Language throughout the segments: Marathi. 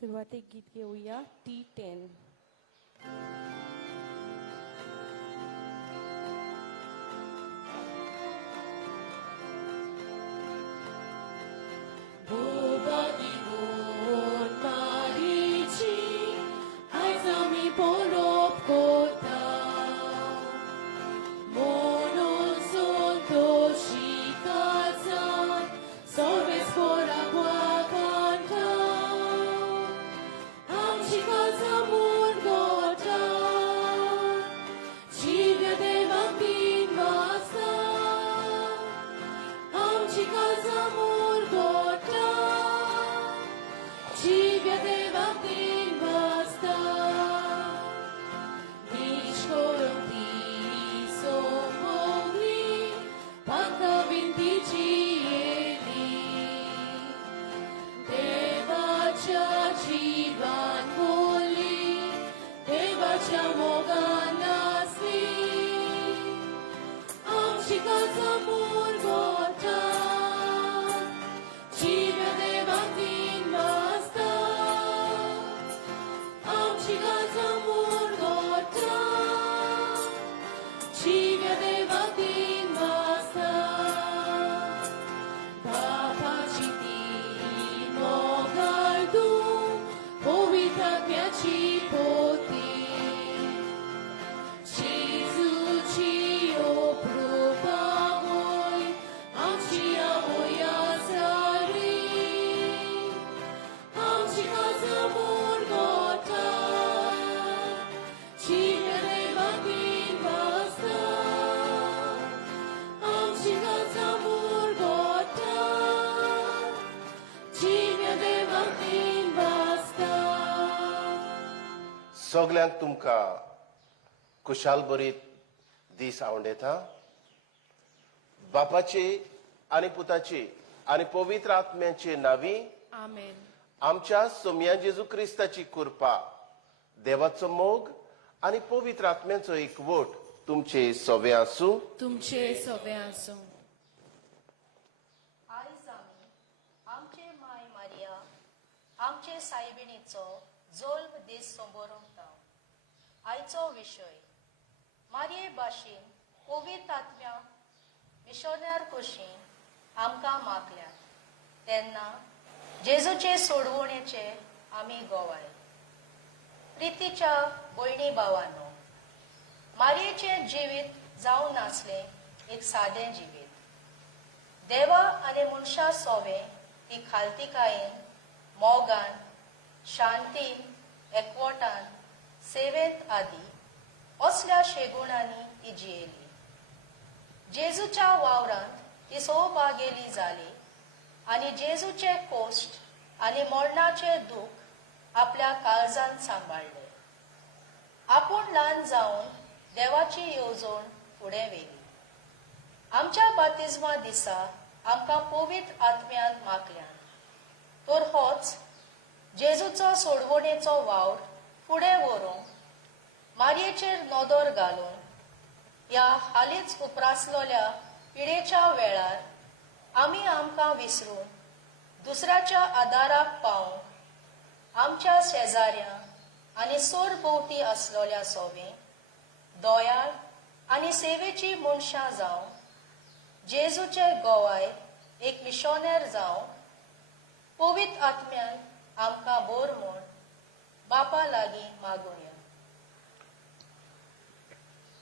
सुरुवातीक गीत घेऊया T10. सगळ्यांक तुमकां कुशाल बरीत दीस आवडेता. बापाचे आनी पुताचे आनी पवित्र आत्म्याचे नावी आमेन. आमच्या सोम्या जेजू क्रिस्ताची कृपा, देवाचो मोग आनी पवित्र आत्म्याचो एकवट तुमचे सवे आसूं. तुमचे सवे आसूं. आयज आमी आमचे माय मारिया आमचे सायबिणीचो जोल्म दीस समोरूंक आयचो विशय मारये भाशेन पवित्र आत्म्या मिशोनार कुशीन आमकां मागल्या तेन्ना जेजूचे सोडवणेचे आमी गोवाय. प्रितीच्या भयणी भावांनो, मारयेचें जिवीत जावं नासलें एक सादें जिवीत. देवा आनी मनशा सोवे ती खालतीकायेन, मोगान, शांतीन, एकवटान, सेवेंत आदी असल्या शेगुणांनी ती जियेली. जेजूच्या वावरांत ती सौभागेली जाली आनी जेजूचे कोश्ट आनी मरणाचे दूख आपल्या काळजांत सांबाळले. आपूण ल्हान जावन देवाची येवजण फुडें व्हेली. आमच्या बातिजमा दिसा आमकां पवित्र आत्म्यान मागल्यान, तर होच जेजूचो सोडवणेचो वावर फुडें व्हरूंक मारयेचेर नदर घालून ह्या हालींच उपरासलोल्या पिडेच्या वेळार आमी आमकां विसरून दुसऱ्याच्या आदाराक पावूंक आमच्या शेजाऱ्यां आनी सोर भोवती आसलोल्या सोवे दोयाळ आनी सेवेची मनशां जावन जेजूचे गोवाय एक मिशोनेर जावन पवित्र आत्म्यान आमकां बोर म्हूण बापा लागीं मागुया.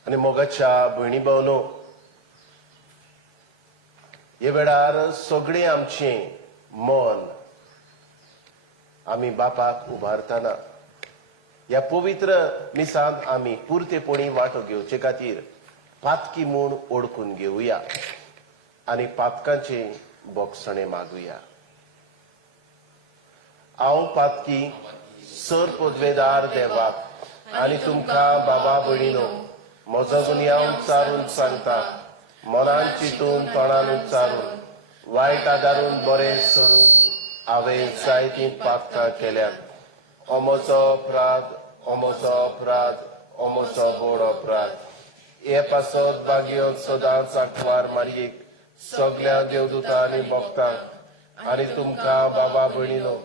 आनी मोगाच्या भयणी भावनो, हे वेळार सगळे आमचे मन आमी बापाक उबारतना ह्या पवित्र मिसांत आमी पुर्तेपणी वांटो घेवचे खातीर पातकी म्हूण ओळखून घेवया आनी पातकांचे बोगसणे मागुया. हांव पातकी सर पदवेदार देवाक आनी तुमकां बाबा भयणीनो म्हजो गुन्यांव उच्चारून सांगता. मनान चिंतून तोंडान उच्चारून वायट आदारून बरें सरून हांवें जायतीं पातकां केल्यात. अमोचो अपराध, अमोचो अपराध, अमोचो बोड अपराध. हे पासत भाग्योत सदांच आंखवार मारयेक, सगळ्या देवदूतां आनी भक्तांक आनी तुमकां बाबा भयणीनो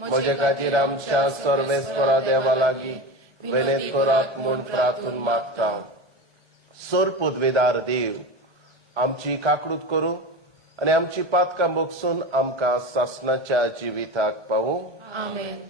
म्हजे खातीर आमच्या सर्वेस्परा देवा लागीं विनय करात म्हूण प्रार्थून मागता. सर पदवेदार देव, आमची काकूट करूं आनी आमची पातकां बोगसून आमकां सासणाच्या जिविताक पावूं. Amen.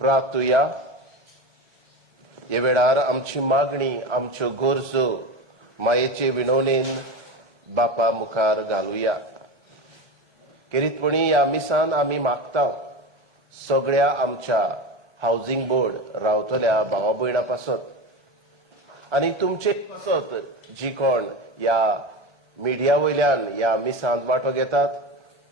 प्रार्थुया. हे वेळार आमची मागणी, आमच्यो गरजो मायेचे विनवणेन बापा मुखार घालुया. किरीतपणी ह्या मिसान आमी मागता सगळ्या आमच्या हाऊसिंग बोर्ड रावतल्या भावा भयणां पासत आनी तुमचे पासत जी कोण ह्या मिडिया वयल्यान ह्या मिसांत वांटो घेतात,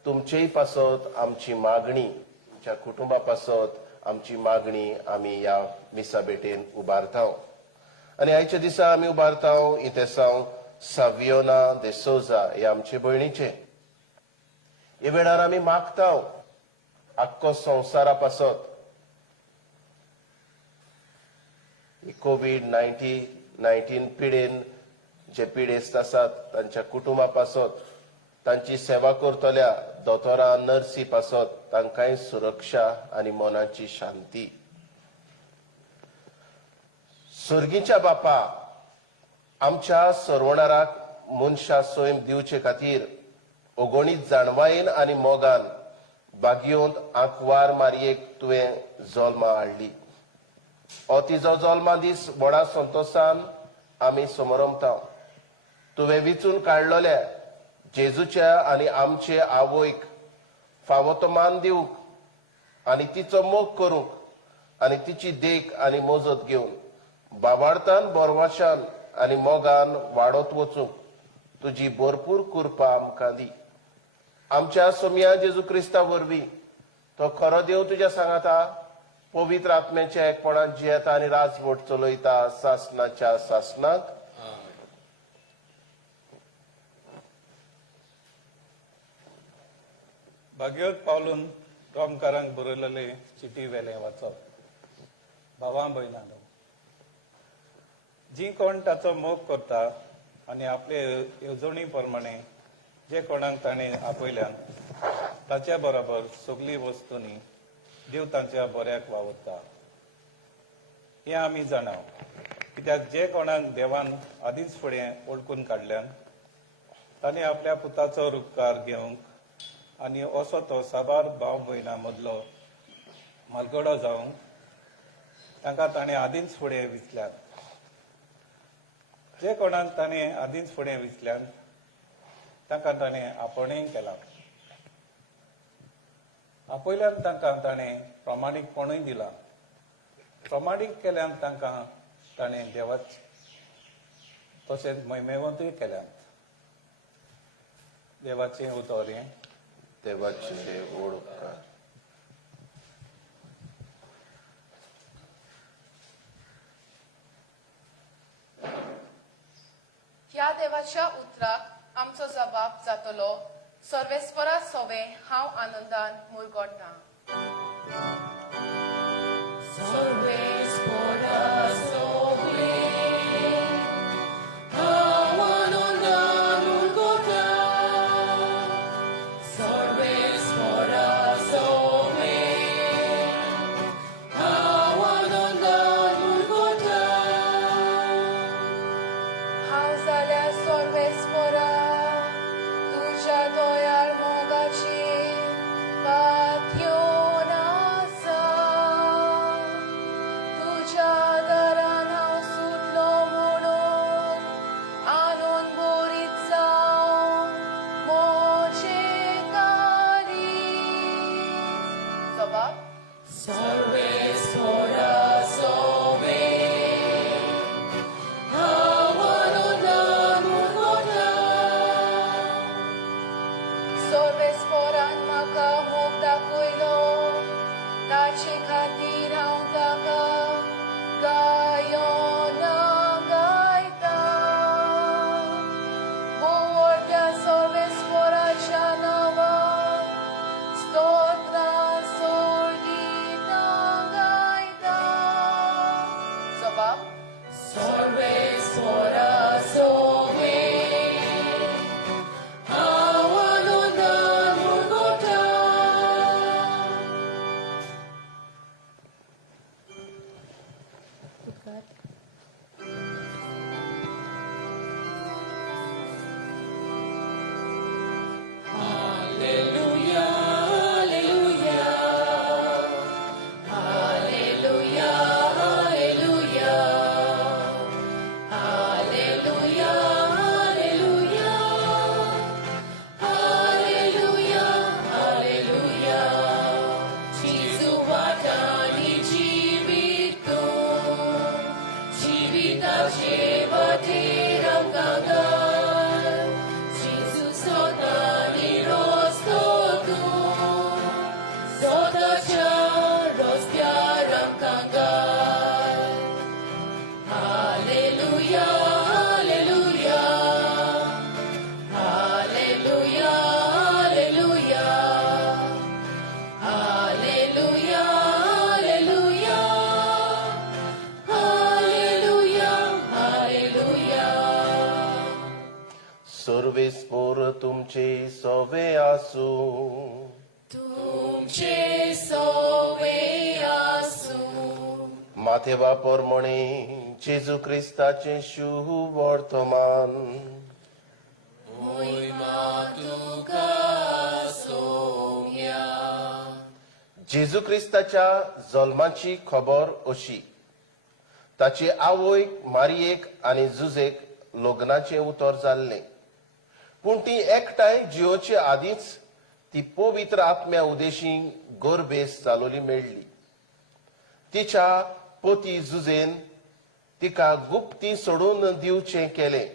तुमचेय पासत आमची मागणी, तुमच्या कुटुंबा पासत आमची मागणी आमी ह्या मिसा भेटेन उबारता. आनी आयच्या दिसा आमी उबारता इतेसांव सावियोना दे सोजा हे आमचे भयणीचे. हे वेळार आमी मागता आख्खो संवसारा पासत कोविड-19 पिडेन जे पिडेस्त आसात तांच्या कुटुंबा पासत, तांची सेवा करतल्या दोतोरां नर्सी पासत तांकांय सुरक्षा आनी मनाची शांती. सर्गीच्या बापा, आमच्या सर्वणाराक मनशा सैम दिवचे खातीर ओगोणीत जाणवायेन आनी मोगान बागयोंत आंकवार मारयेक तुवें जल्मा हाडली. हो तिजो जल्मा दीस व्हडा संतोशान आमी समरमता. तुवें विचून काडलोल्या जेजूच्या आनी आमचे आवयक फावो तो मान दिवंक आनी तिचो मोग करूंक आनी तिची देख आनी मोजत घेवन बाबार्थान बोरवाशान आनी मोगान वाडत वचूंक तुजी भरपूर कृपा आमकां दी. आमच्या सोम्या जेजू क्रिस्ता वरवीं तो खरो देव तुज्या सांगाता पवित्र आत्म्याच्या एकपणान जियेता आनी राजवट चलयता सासणाच्या सासणाक. भाग्योत पावलून रोमकारांक बरयलेले चिटी वेलें वाचप. भावां भयणांनो, जी कोण ताचो मोग करता आनी आपले येवजणी प्रमाणे जे कोणाक ताणें आपयल्यान ताच्या बरोबर सगळी वस्तूंनी देव तांच्या बऱ्याक वावुरता हें आमी जाणाव. कित्याक जे कोणाक देवान आदींच फुडें वळखून काडल्यान ताणें आपल्या पुताचो उपकार घेवंक आनी असो तो साबार भाव भयणां मदलो मालगडो जावंक तांकां ताणें आदींच फुडें विचल्यान. जे कोणाक ताणें आदींच फुडें विचल्यान तांकां ताणें आपणें केलां. आपयल्यान तांकां ताणें प्रामाणीकपणूय दिलां. प्रामाणीक केल्यान तांकां ताणें देवाच तशेंच महिमेवंतूय केल्यान. देवाचें उतर हें. देवाचे ओळखार. ह्या देवाच्या उतराक आमचो जबाब जातलो. सर्वेस्परा सोवे हांव आनंदान मुरगोडटां. हांव जाल्यार सर्वेस्परा तुज्या दोयार मोगाची वात घेवन आसा. तुज्या दारान हांव सुटलो म्हणून आनून बोरीत जावं मोचे कारीज. जबाब सर्वेस्परान म्हाका मोग दाखयलो. ताचे खातीर हांव ताका गायोन गायता. बोवड्या सर्वेस्पराच्या नांवान स्तोत्रां सोडीत गायता. जबाब तुकात सर्वेस्पोर तुमचे सोवे आसू. तुमचे सोवे आसू. माथेवा पोरमणे जेजू क्रिस्ताचे शुभ वर्तमान. तुका जेजू क्रिस्ताच्या जल्माची खबर अशी. ताची आवयक मारियेक आनी जुजेक लग्नाचें उतर जाल्लें, पूण ती एकठांय जियोचे आदींच ती पवित्र आत्म्या उदेशीं गोरबेस जालोली मेळ्ळी. तिच्या पती जुजेन तिका गुप्ती सोडून दिवचें केलें,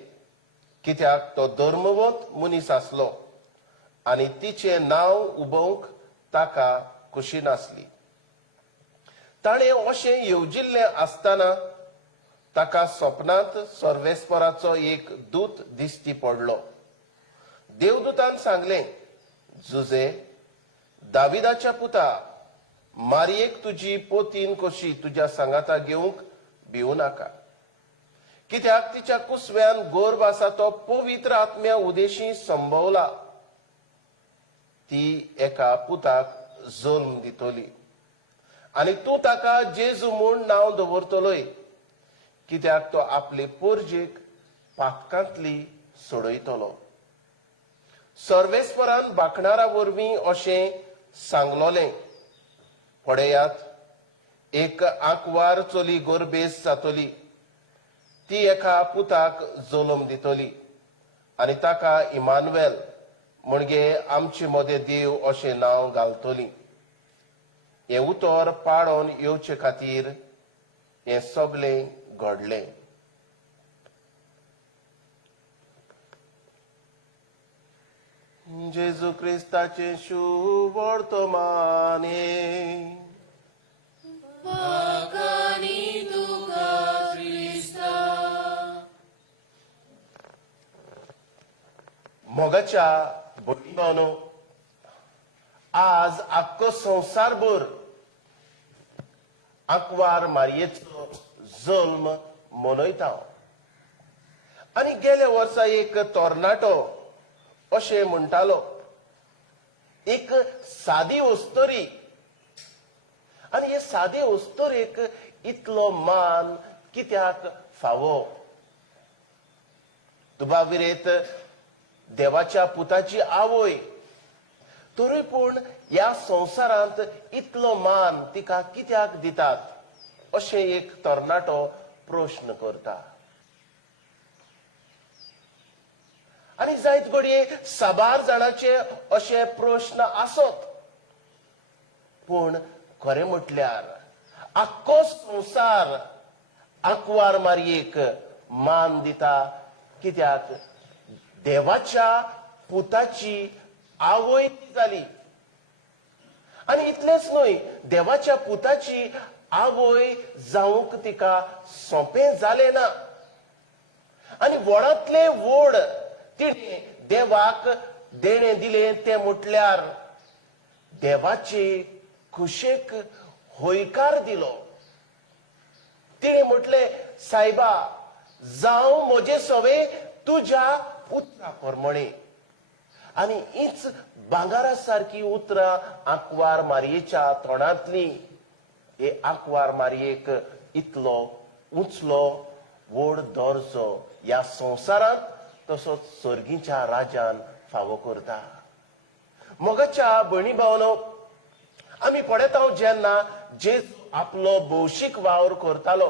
कित्याक तो धर्मवंत मनीस आसलो आनी तिचें नांव उबोवंक ताका खुशी नासली. ताणें अशें येवजिल्लें आसतना ताका स्वप्नांत सर्वेस्पराचो एक दूत दिश्टी पडलो. देवदूतान सांगलें, जुजे, दाविदाच्या पुता, मारियेक तुजी पोतीन कशी तुज्या सांगाता घेवंक भिवू नाका, कित्याक तिच्या कुसव्यान गोरब आसा तो पवित्र आत्म्या उदेशी संभवला. ती एका पुताक जल्म दितली आनी तूं ताका जेजू म्हूण नांव दवरतलोय, कित्याक तो आपले पोरजेक पातकांतली सोडयतलो. सर्वेस्परान बाखणारा वरवीं अशें सांगलोलें, पळयात, एक आंकवार चली गोरबेस जातली. ती एका पुताक जल्म दितली आनी ताका इमानुएल म्हणजे आमचे मदें देव अशें नांव घालतली. हें उतर पाळोवन येवचे खातीर हें सगलें घडलें. जेजू क्रिस्ताचें शुभ वर्तमान हे. मोगाच्या भयणीनो, आज आख्खो संवसारभर आंकवार मारयेचो जल्म मनयता. आनी गेल्या वर्सा एक तरणाटो अशें म्हणटालो, एक सादी वस्तोरी, आनी हे सादे वस्तोरेक इतलो मान कित्याक फावो? दुबाविरेत देवाच्या पुताची आवय, तरी पूण ह्या संवसारांत इतलो मान तिका कित्याक दितात? अशें एक तरणाटो प्रश्न करता. आनी जायत घडये साबार जाणांचे अशे प्रश्न आसत, पूण खरें म्हटल्यार आख्खो संवसार आंकवार मारयेक मान दिता, कित्याक देवाच्या पुताची आवय जाली. आनी इतलेंच न्हय, देवाच्या पुताची आवय जावंक तिका सोंपें जालें ना. आनी व्हडांतलें व्हड तिणें देवाक देणें दिलें तें म्हटल्यार देवाचे खुशेक होयकार दिलो. तिणें म्हटलें, सायबा, जावं म्हजे सवे तुज्या उतरा प्रमाणे. आनी हीच भांगारा सारकी उतरां आंकवार मारयेच्या तोंडांतली. हे आंकवार मारयेक इतलो उंचलो व्हड दर्जो ह्या संवसारांत तसोच सर्गीच्या राजान फावो करता. मोगाच्या भयणी भावनो, आमी पळयता जेन्ना जेजू आपलो भौशीक वावर करतालो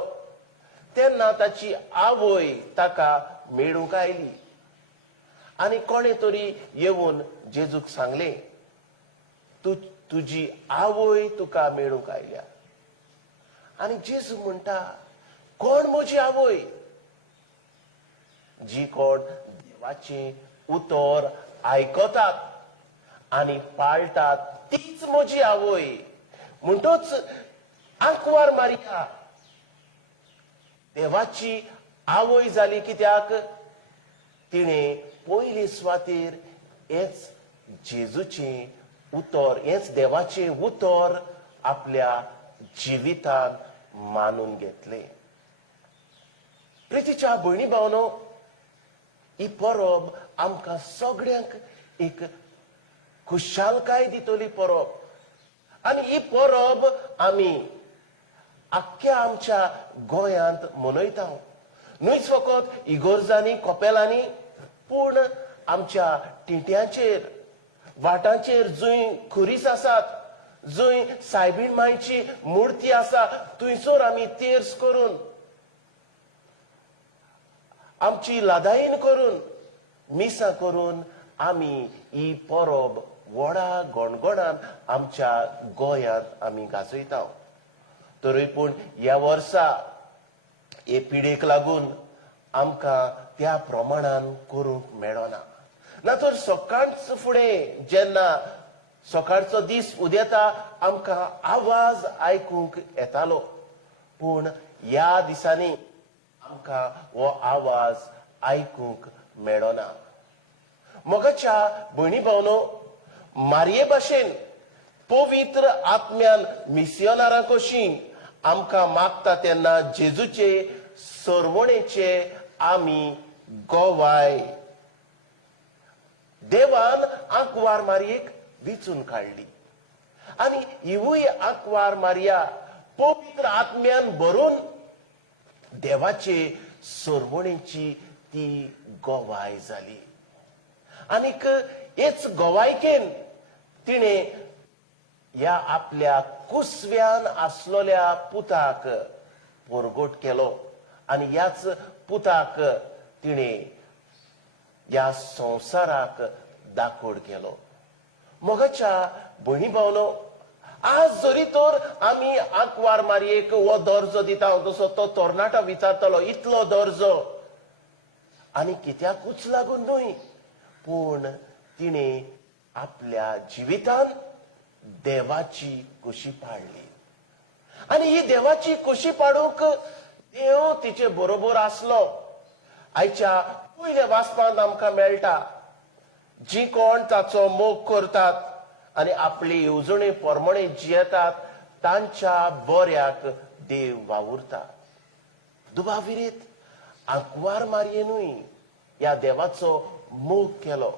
तेन्ना ताची आवय ताका मेळूंक आयली. आनी कोणे तरी येवन जेजूक सांगलें, तुजी आवय तुका मेळूंक आयल्या. आनी जेजू म्हणटा, कोण म्हजी आवय? जी कोण देवाचे उतर आयकतात आनी पाळटात तीच म्हजी आवय. म्हणटूच आंकवार मारिया देवाची आवय जाली, कित्याक तिणें पयली सुवातेर हेच जेजूचे उतर, हेच देवाचे उतर आपल्या जिवितान मानून घेतले. प्रितीच्या भयणी भावनो, ही परब आमकां सगळ्यांक एक खुशालकाय दितली परब. आनी ही परब आमी आख्ख्या आमच्या गोंयांत मनयता. न्हयच फकत इगोर्जांनी कोपेलांनी, पूण आमच्या टिट्यांचेर, वाटांचेर जंय खुरीस आसात, जंय सायबीण मायची मुर्ती आसा थंयसर आमी तेर्स करून आमची लादायीन करून मिसां करून आमी ही परब व्हडा गोणगोणान आमच्या गोंयांत आमी गाजयता. तरी पूण ह्या वर्सा हे पिडेक लागून आमकां त्या प्रमाणान करूंक मेळना. ना तर सकाळच फुडें जेन्ना सकाळचो दीस उदेता आमकां आवाज आयकूंक येतालो, पूण ह्या दिसांनी आमकां हो आवाज आयकूंक मेळना. मोगाच्या भयणी भावनो, मारये भाशेन पवित्र आत्म्यान मिसियोनारां कशीं आमकां मागता तेन्ना जेजूचे सरवणेचे आमी गोवाय देवान आंकवार मारयेक विचून काडली आनी हिवूय आंकवार मारया पवित्र आत्म्यान भरून देवाचे सरवणेची ती गोवाय जाली. आनीक हेच गोवायकेन तिणे ह्या आपल्या कुसव्यान आसलोल्या पुताक परगोट केलो आनी ह्याच पुताक तिणे ह्या संवसाराक दाखोड केलो. मोगाच्या भयणी भावनो, आज जरी तर आमी आंकवार मारयेक हो दर्जो दिता, जसो तो तरणाटो विचारतलो इतलो दर्जो, आनी कित्याकूच लागून न्हय, पूण तिणे आपल्या जिवितान देवाची कुशी पाडली. आनी ही देवाची कुशी पाडूंक देव तिचे बरोबर आसलो. आयच्या पयल्या वाचपांत आमकां मेळटा, जी कोण ताचो मोग करतात आनी आपली येवजणे प्रमाणे जियेतात तांच्या बऱ्याक देव वावुरता. दुबाविरीत आंकवार मारयेनूय ह्या देवाचो मोग केलो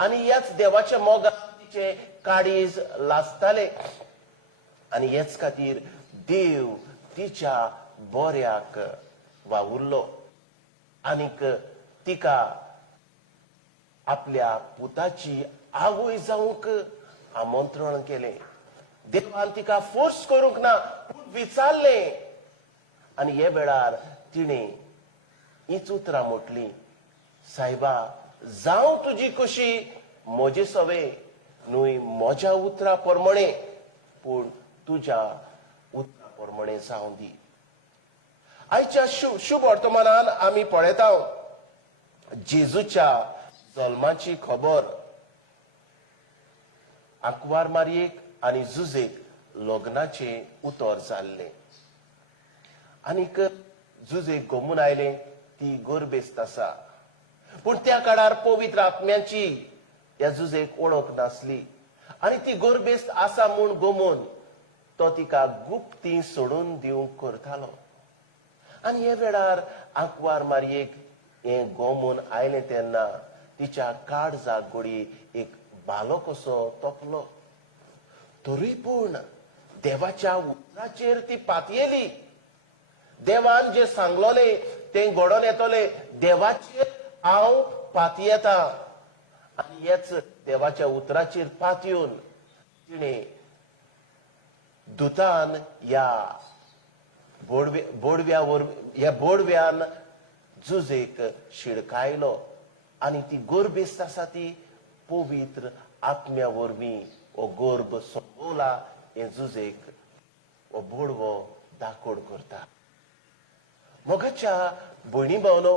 आनी ह्याच देवाच्या मोगान तिचे काळीज लासताले आनी हेच खातीर देव तिच्या बऱ्याक वावुरलो आनीक तिका आपल्या पुताची आवय जावंक आमंत्रण केलें. देवान तिका फोर्स करूंक ना, पूण विचारलें आनी हे वेळार तिणें हीच उतरां म्हटलीं, सायबा, जावं तुजी कशी म्हजे सवे न्हय म्हज्या उतरां प्रमाणे, पूण तुज्या उतरां प्रमाणे जावं दी. आयच्या शुभ वर्तमानान आमी पळयता जेजूच्या जल्माची खबर आंकवार मारयेक आनी जुजेक लग्नाचे उतर जाल्ले आनीक जुजेक गमून आयले ती गर्भेस्त आसा. पूण त्या काळार पवित्र आत्म्याची ह्या जुजेक वळख नासली आनी ती गर्भेस्त आसा म्हूण गमून तो तिका गुप्ती सोडून दिवंक करतालो. आनी हे वेळार आंकवार मारयेक हे गमून आयले तेन्ना तिच्या काळजाक घोडी एक बालो कसो तोपलो. तरी पूण देवाच्या उतराचेर ती पातयेली. देवान जे सांगलोले ते घडोवन येतले, देवाचेर हांव पातयेता. आनी हेच देवाच्या उतराचेर पातयेवन तिणे दुतान ह्या बोडव्यान जुजेक शिडकायलो आनी ती गर्भेस्त आसा ती पवित्र आत्म्या वरवीं हो गर्भ संपवला हे जुजेक हो बोडवो दाखोड करता. मोगाच्या भयणी भावनो,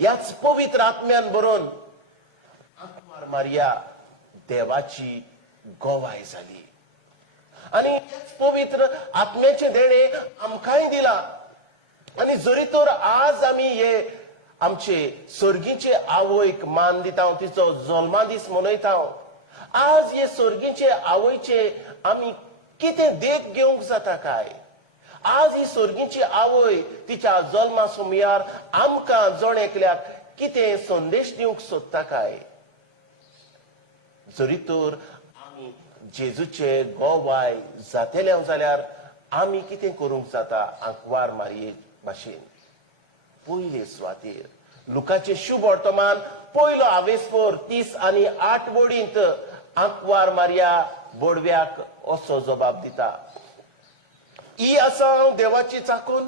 ह्याच पवित्र आत्म्यान बरोवन आंकवार मारया देवाची गोवाय जाली आनी पवित्र आत्म्याचे देणे आमकांय दिला. आनी जरी तर आज आमी हे आमचे सर्गीचे आवयक मान दिता, तिचो जल्मा दीस मनयता, आज हे सर्गीचे आवयचे आमी कितें देख घेवंक जाता काय? आज ही सर्गीची आवय तिच्या जल्मा सुमयार आमकां जण एकल्याक कितें संदेश दिवंक सोदता काय? जरी तर आमी जेजूचे गोवाय जातेले जाल्यार आमी कितें करूंक जाता आंकवार मारये भाशेन? पयले सुवातेर लुकाचे शुभ वर्तमान पयलो आवेस्पर 30 आनी 8 वडींत आंकवार मारिया बोडव्याक असो जबाब दिता, ई आसा हांव देवाची चाकून,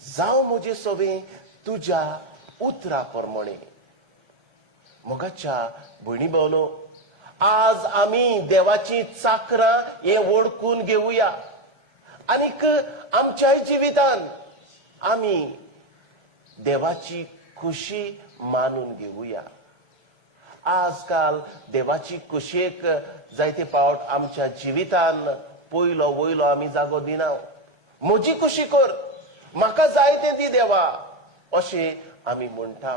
जावं म्हजे सोबे तुज्या उतरा प्रमाणे. मोगाच्या भयणी भावनो, आज आमी देवाची चाकरां हे ओळखून घेवया आनीक आमच्याय जिवितान आमी देवाची खुशी मानून घेवया. आजकाल देवाची कुशेक जायते पावट आमच्या जिवितान पयलो वयलो आमी जागो दिना. म्हजी खुशी कर, म्हाका जाय तें दी देवा, अशें आमी म्हणटा.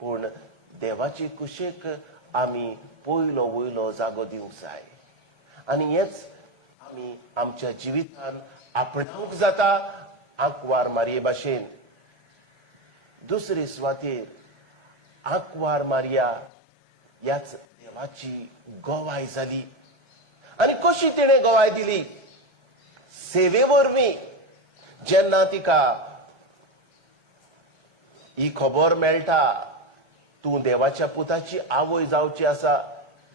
पूण देवाची कुशेक आमी पयलो वयलो जागो दिवंक जाय. आनी हेच आमी आमच्या जिवितान आपणावंक जाता आंकवार मारये भाशेन. दुसरे सुवातेर आंकवार मारिया ह्याच देवाची गोवाय जाली. आनी कशी तिणे गोवाय दिली? सेवे वरवीं. जेन्ना तिका ही खबर मेळटा तूं देवाच्या पुताची आवय जावची आसा,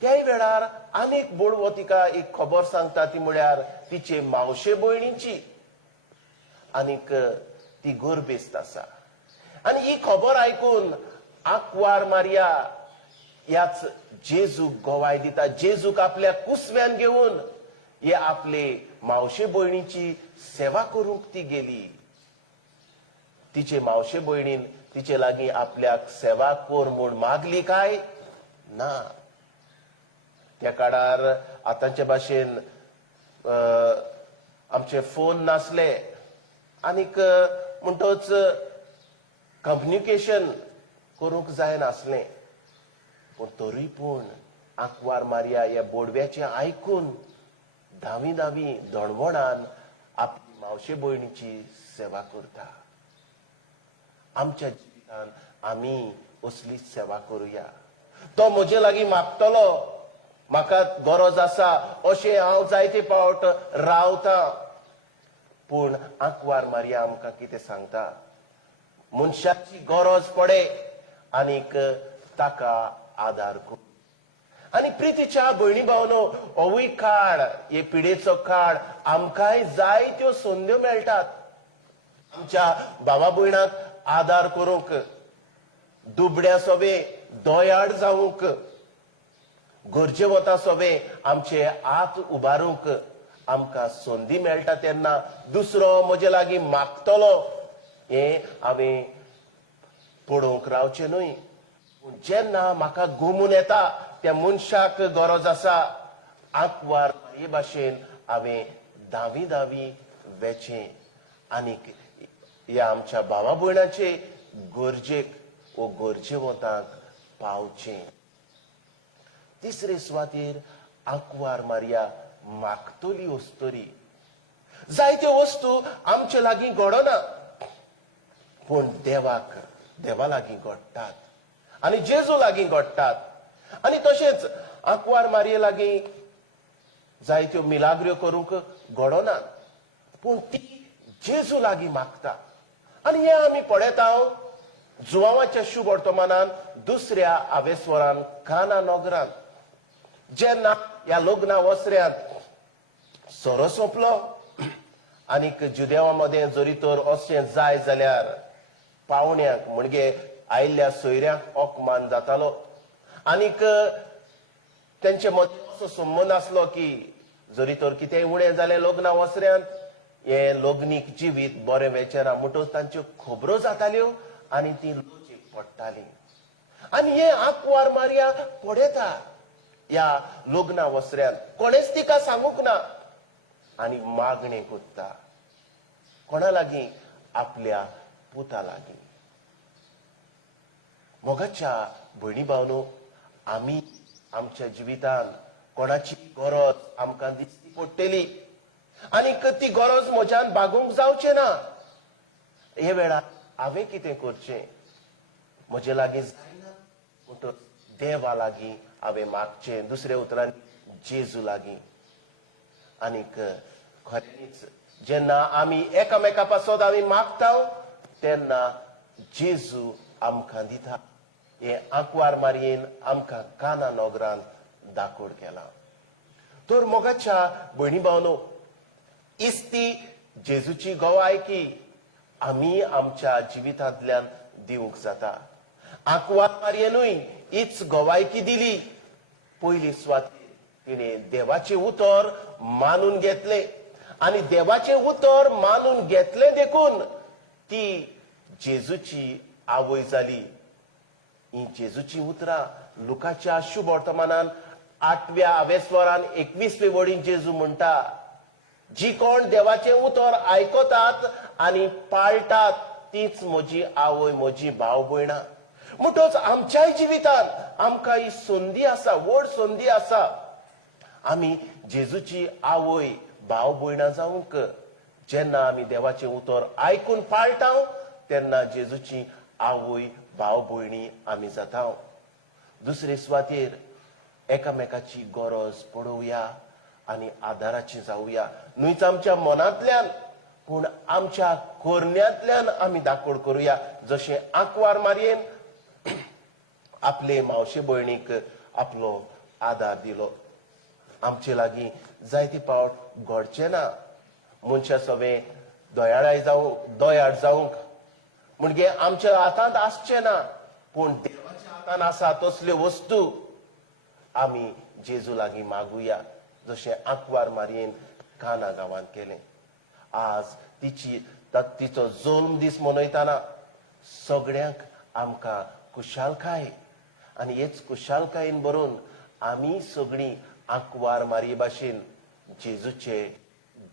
त्याय वेळार आनीक बोडवो तिका एक खबर सांगता, ती म्हळ्यार तिचे मावशे भयणीची. आनीक ती गर्भेस्त आसा. आनी ही खबर आयकून आंकवार मारिया ह्याच जेजूक गोवाय दिता. जेजूक आपल्या कुसव्यान घेवन हे आपले मावशे भयणीची सेवा करूंक ती गेली. तिचे मावशे भयणीन तिचे लागीं आपल्याक सेवा कोर म्हूण मागली काय ना. त्या काळार आतांच्या भाशेन आमचे फोन नासले आनीक म्हणटोच कम्युनिकेशन करूंक जाय नासलें. पूण तरी पूण आंकवार मारिया ह्या बोडव्याचें आयकून धावी धावी दणवणान आपली मावशे भयणीची सेवा करता. आमच्या जिवितान आमी असलीच सेवा करुया. तो म्हजे लागीं मागतलो, म्हाका गरज आसा अशें हांव जायते पावट रावता. पूण आंकवार मारिया आमकां कितें सांगता? मनशाची गरज पडे आनीक ताका आदार कर. आनी प्रितीच्या भयणी भावनो, होवूय काळ, हे पिडेचो काळ, आमकांय जायत्यो संद्यो मेळटात आमच्या भावा भयणाक आदार करूंक, दुबड्या सोबे दोयाड जावूंक, गरजे वता सोबे आमचे हात उबारूंक आमकां संदी मेळटा तेन्ना दुसरो म्हजे लागीं मागतलो हें हांवें पडोवंक रावचें न्हय. जेन्ना म्हाका घुमून येता त्या मनशाक गरज आसा, आंकवार हे भाशेन हांवें धावी धावी वेचें आनीक ह्या आमच्या भावा भयणाचे गरजेक वो गरजेवंतांक पावचें. तिसरे सुवातेर आंकवार मारिया मागतली वस्तुरी. जायत्यो वस्तू आमचे लागीं घडना पूण देवा लागीं घडटात आनी जेजू लागीं घडटात. आनी तशेंच आंकवार मारये लागीं जायत्यो मिलाग्र्यो करूंक घडोनात पूण ती जेजू लागीं मागता. आनी हें आमी पळयता जुवांवाच्या शुभ वर्तमानान दुसऱ्या आवेस्वरान काना नगरांत. जेन्ना ह्या लग्ना वसऱ्यांत सोरो सोंपलो आनीक जुदेवा मदें जरी तर अशें जाय जाल्यार पावण्यांक म्हणजे आयिल्ल्या सोयऱ्यांक ओकमान जातालो आनीक तेंचे मदें असो संबंद आसलो की जरी तर कितेंय उणें जालें लग्ना वसऱ्यांत हे लग्नीक जिवीत बरें वेचना म्हणटच तांच्यो खबरो जाताल्यो आनी ती लोचीक पडटाली. आनी हे आंकवार मारिया पडयता ह्या लग्ना वसऱ्यांत. कोणेच तिका सांगूंक ना आनी मागणें कोत्ता. कोणा लागीं? आपल्या पुता लागीं. मोगाच्या भयणी भावनो, आमी आमच्या जिवितान कोणाची गरज आमकां दिसती पडटली आनीक ती गरज म्हज्यान भागूंक जावचें ना. हे वेळार हांवें कितें करचें? म्हजे लागीं जायना म्हणटच देवा लागीं हांवें मागचें. दुसऱ्या उतरान जेजू लागीं. आनीक खरेंच जेन्ना आमी एकामेका पासत आमी मागता तेन्ना जेजू आमकां दिता. हे आंकवार मारयेन आमकां काना नगरान दाखोड केला. तर मोगाच्या भयणी भावनो, इस्ती जेजूची गोवायकी आमी आमच्या जिवितांतल्यान दिवंक जाता. आंकवार मारयेनूय हीच गोवायकी दिली. पयली सुवातेर तिणे देवाचे उतर मानून घेतले आणि देवाचे उतर मानून घेतले देखून ती जेजूची आवय जाली. ही जेजूची उतरां लुकाच्या शुभ वर्तमानान 8व्या आवेस्वरान 21वे वडीन जेजू म्हणटा, जी कोण देवाचे उतर आयकतात आणि पाळटात तीच म्हजी आवय, म्हजी भाव भयणां. म्हणटच आमच्याय जिवितांत आमकां ही संदी आसा, व्हड संदी आसा. आमी जेजूची आवय, भाव भयणां जावंक. जेन्ना आमी देवाचे उतर आयकून पाळटा तेन्ना जेजूची आवय, भाव भयणी आमी जाता. दुसरे सुवातेर एकामेकाची गरज पडोवया आणि आदाराची जावया. न्हूच आमच्या मनांतल्यान पूण आमच्या कोरण्यांतल्यान आमी दाखोड करुया. जशें आंकवार मारयेन आपले मावशे भयणीक आपलो आदार दिलो. आमचे लागीं जायते पावट घडचे ना. मनशा सगळे दोयाळ जावंक म्हणजे आमच्या हातांत आसचे ना, पूण देवाच्या हातांत आसा तसल्यो वस्तू आमी जेजू लागीं मागुया. जशें आंकवार मारयेन काना गांवांत केलें. आज तिचो जल्म दीस मनयतना सगळ्यांक आमकां कुशालकाय आनी हेच कुशालकायेन बरोवन आमी सगळीं आंकवार मारये भाशेन जेजूचे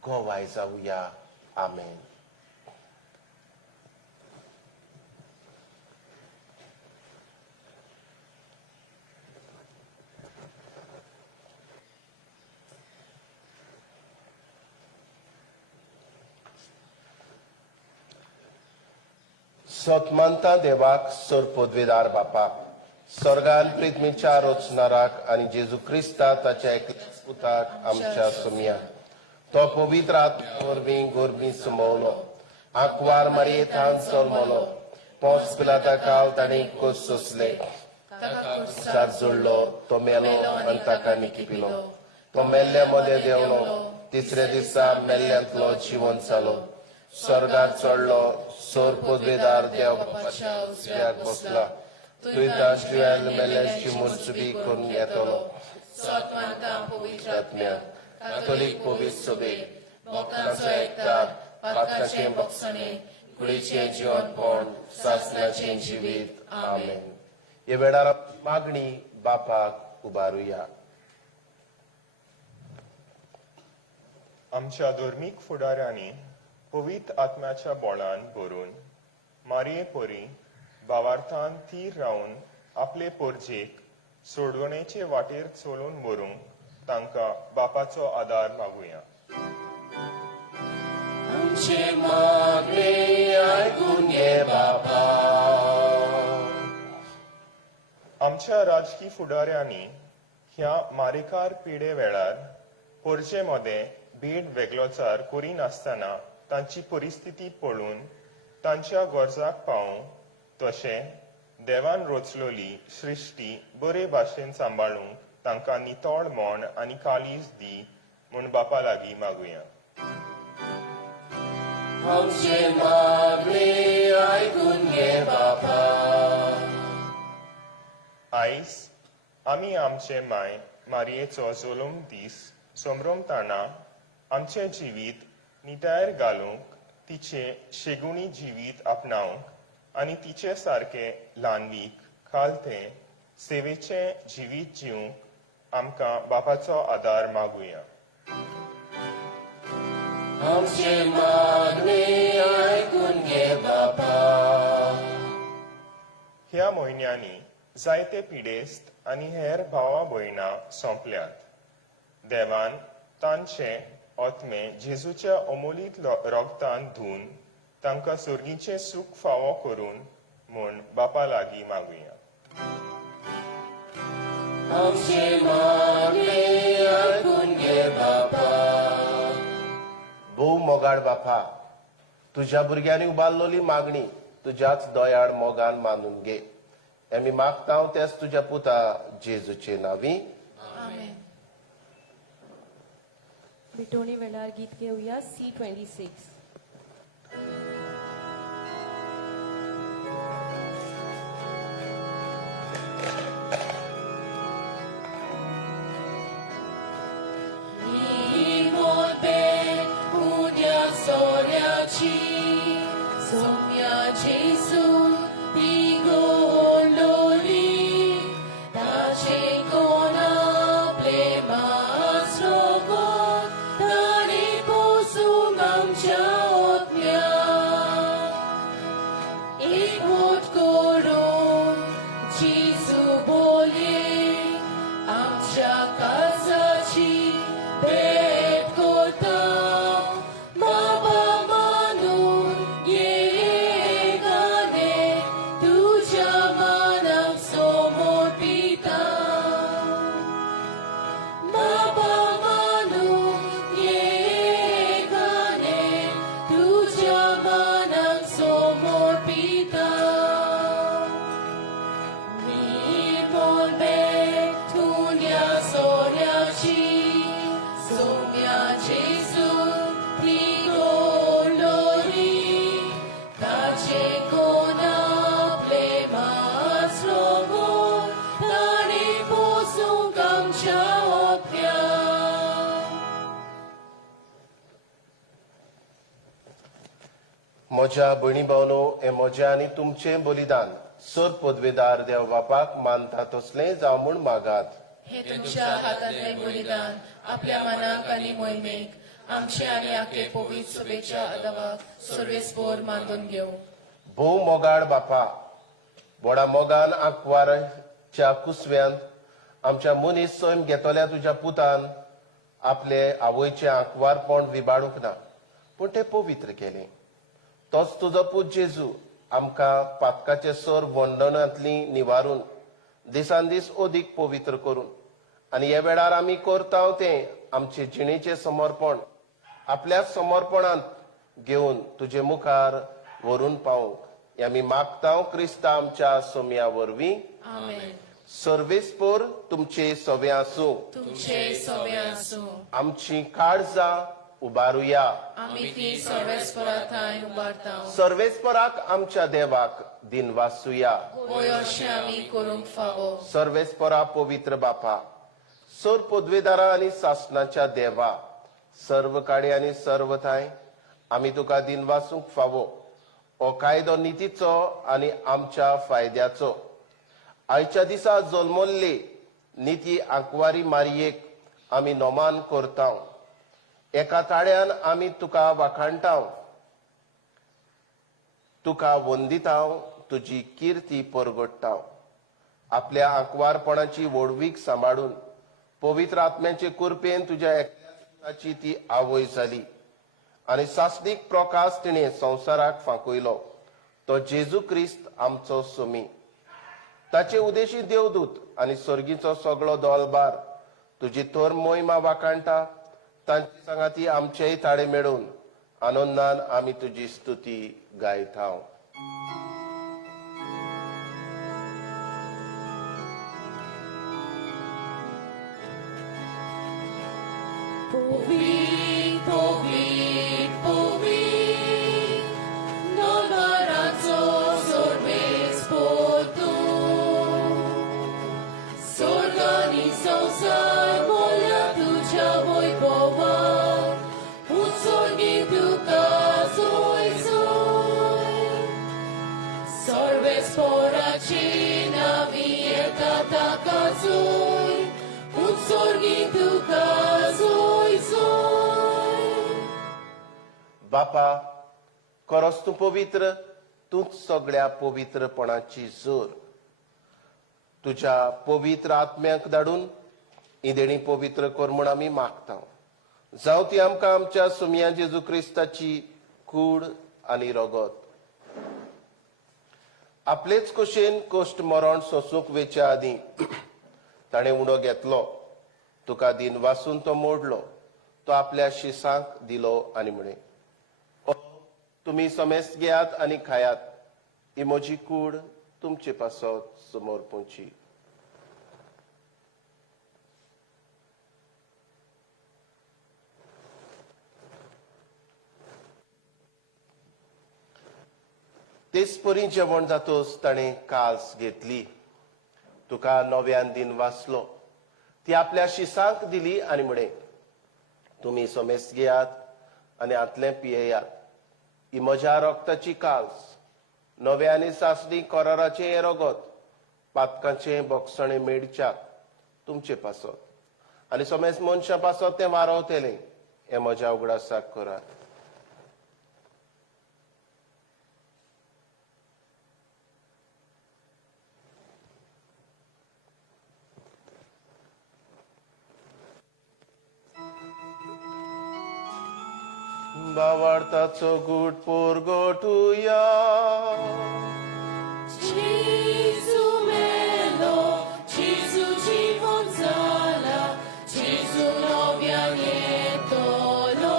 गोवाय जावया. आमेन. सतमंता देवाक सरपदवेदार बापाक, स्वर्गान पृथ्वीच्या रचणाराक आणि जेजू क्रिस्ता ताच्या एकल्याच पुताक आमच्या सुमिया तो पवित्र आत्म्या वरवीं गोरबी सुमवलो. आंकवार मारयेंतल्यान जल्मलो. पोंस पिलाता काल ताणें कुस सोंसले. कुसार जोडलो. तो मेलो आनी ताका निखिपिलो. तो मेल्ल्या मदें देंवलो. तिसऱ्या दिसा मेल्ल्यांतलो जिवंत जालो. स्वर्गात चडलो. सरपदवेदार देव बापाच्या उजव्याक बसला. तुयेन मेल्ल्यांची मुर्चुबी करून येतलो. सतमंता पवित्र आत्म्या कॅथोलिक पवित्र सभे भक्तांचो एकता, पातकाचें भक्षणे, कुडीचें जिवनपण, सासणाचें जिवीत. आमेन. हे वेळार मागणी बापाक उबारुया. आमच्या धर्मीक फुडाऱ्यांनी पवित्र आत्म्याच्या बोळान भरून मारये पोरी भावार्थान थीर रावन आपले पोरजेक सोडवणेचे वाटेर चलोवन व्हरूंक तांकां बापाचो आदार मागुया. आमचे मागणे आयकून घे बाबा. आमच्या राजकीय फुडाऱ्यांनी ह्या मारेकार पिडे वेळार पोरजे मदें भेट वेगळोचार करिनासतना तांची परिस्थिती पळोवन तांच्या गरजाक पावूंक, तशें देवान रचलोली सृश्टी बरे भाशेन सांबाळूंक तांकां नितळ मोण आनी काळीज दी म्हूण बापा लागीं मागुया. आमचे मागणे आयकून घे बाबा. आयज आमी आमचे माय मारयेचो जल्म दीस समरमतना आमचें जिवीत निटायर घालूंक, तिचे शेगुणी जिवीत आपणावंक आनी तिचे सारके ल्हानवीक खालते सेवेचे जिवीत जिवंक आमकां बापाचो आदार मागुया. आमचे मागणे आयकून घे बाबा. ह्या म्हयन्यांनी जायते पिडेस्त आनी हेर भावा भयणां सोंपल्यात. देवान तांचे आत्मे जेजूच्या अमोलीत रोगतान धुवन तांकां सुर्गीचें सूख फावो करून म्हूण बापा लागीं मागुया. आमचे मागणे आयकून घे बाबा. भोव मोगाळ बापा, तुझ्या भुरग्यांनी उबारलोली मागणी तुझ्याच दोयाळ मोगान मानून घे. आमी मागता तेच तुझ्या पुता जेजूचे नावी. विटोणी वेळार गीत घेऊया C26. म्हज्या भयणी भावनो, हे म्हजें आनी तुमचें बलिदान सर पदवेदार देव बापाक मानता तसलें जावं म्हूण मागात. हे तुमच्या हातांतलें बलिदान आपल्या मनाक आनी मोहिमेक आमचे आनी आखे पवित्र सभेच्या अदवाक सर्वेस्पोर मानून घेऊ. भोव मोगाळ बापा, व्हडा मोगान आंकवारच्या कुसव्यांत आमच्या मनीस सैम घेतल्या तुज्या पुतान आपले आवयचें आंकवारपण विबाडूंक ना, पूण तें पवित्र केलें. तोच तुजो पूत जेजू आमकां पातकाचे सर वंडनांतली निवारून दिसान दीस अदीक पवित्र करून आनी हे वेळार आमी करता तें आमचे जिणेचें समर्पण आपल्या समर्पणांत घेवन तुजे मुखार व्हरून पावूंक आमी मागता क्रिस्ता आमच्या सोम्या वरवीं. आमेन. सर्वेस्पोर तुमचे सवे आसूं. तुमचे सवे आसूं. आमची काळजां उबारुया. आमी ती सर्वेस्परा थंय उबारता. सर्वेस्पराक आमच्या देवाक दिनवासुया. होय अशें आमी करूंक फावो. सर्वेस्परा पवित्र बापा, सर पदवेदारा आनी शासनाच्या देवा, सर्व काळी आनी सर्व थाय आमी तुका दिनवासूंक फावो. हो कायदो नितीचो आनी आमच्या फायद्याचो. आयच्या दिसा जल्मल्ले निती आंकवारी मारयेक आमी नोमान करता. एका ताळ्यान आमी तुका वाखाणटा, तुका वंदिता, तुजी कीर्ती परगट्टा. आपल्या आंकवारपणाची वडवीक सांबाळून पवित्र आत्म्याचे कृपेन तुज्या एकल्याची ती आवय जाली आनी सासणीक प्रकाश तिणें संवसाराक फांकयलो. तो जेजू क्रिस्त आमचो सोमी. ताचे उदेशी देवदूत आनी सर्गीचो सगळो दौलबार तुजी थोर मोहिमा वाखाणटा. तांची सांगाती आमचेय ताळे मेळून आनंदान आमी तुजी स्तुती गायता. बापा, खरोच तूं पवित्र, तूंच सगळ्या पवित्रपणाची जोर. तुज्या पवित्र आत्म्याक धाडून इदेणी पवित्र कर म्हूण आमी मागता. जावं ती आमकां आमच्या सुम्या जेजू क्रिस्ताची कूड आनी रगत. आपलेच कुशेन कोश्ट मरण सोंसूंक वेच्या आदीं ताणें उडो घेतलो. तुका दिन वासून तो मोडलो. तो आपल्या शिसांक दिलो आनी म्हणे, तुमी समेस्त घेयात आनी खायात. ही म्हजी कूड तुमचे पासत समोर पोंची. तेच परी जेवण जातोच ताणें कास घेतली, तुका नव्यान दिन वाचलो, ती आपल्या शिसांक दिली आनी म्हणे, तुम्ही सोमेस घेयात आनी आतलें पियेयात. ही म्हज्या रोगताची काल्स, नव्यानी सासणी कोराराचें हें रगत, पातकांचें बोगसणें मेडच्याक तुमचे पासत. आनी सोमेस मनशां पासत तें वारवतलें, हें म्हज्या उगडासाक करात. भावार्थाचो गूट पोरगोटुया. Gesù melo, Gesù জীবন জ্বালা, Gesù novia nietolo.